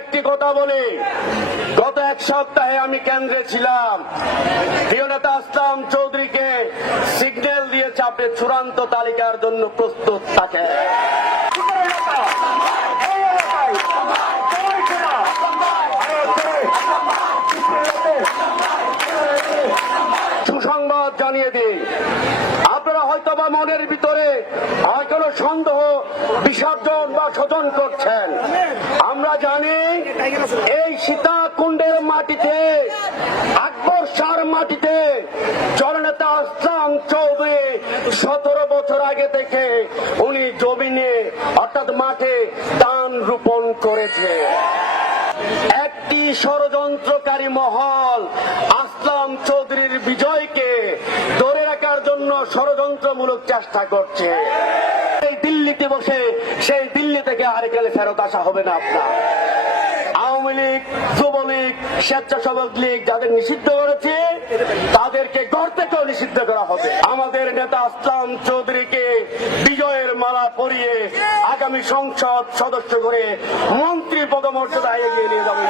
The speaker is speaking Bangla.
একটি কথা বলি, গত এক সপ্তাহে আমি কেন্দ্রে ছিলাম। প্রিয় নেতা আসলাম চৌধুরীকে সিগন্যাল দিয়েছে আপনি চূড়ান্ত তালিকার জন্য প্রস্তুত থাকেন। সুসংবাদ জানিয়ে দিই, আপনারা হয়তোবা মনের ভিতরে কোনো সন্দেহ বিসর্জন বা শোধন করছেন। আমরা জানি এই সীতাকুণ্ডের মাটিতে, আকবর শাহর মাটিতে জননেতা আসলাম চৌধুরী 17 বছর আগে থেকে উনি জমিনে অর্থাৎ মাঠে ধান রোপণ করেছে। একটি ষড়যন্ত্রকারী মহল আসলাম চৌধুরীর বিজয়কে ধরে রাখার জন্য ষড়যন্ত্রমূলক চেষ্টা করছে। এই দিল্লিতে বসে সেই দিল্লি থেকে আরেকলে ফেরত আসা হবে না। আপনার আওয়ামী লীগ, যুবলীগ, স্বেচ্ছাসেবক লীগ যাদের নিষিদ্ধ করেছে তাদেরকে ঘর থেকেও নিষিদ্ধ করা হবে। আমাদের নেতা আসলাম চৌধুরীকে বিজয়ের মালা পরিয়ে আগামী সংসদ সদস্য করে মন্ত্রী পদমর্যাদায় এগিয়ে নিয়ে যাবে।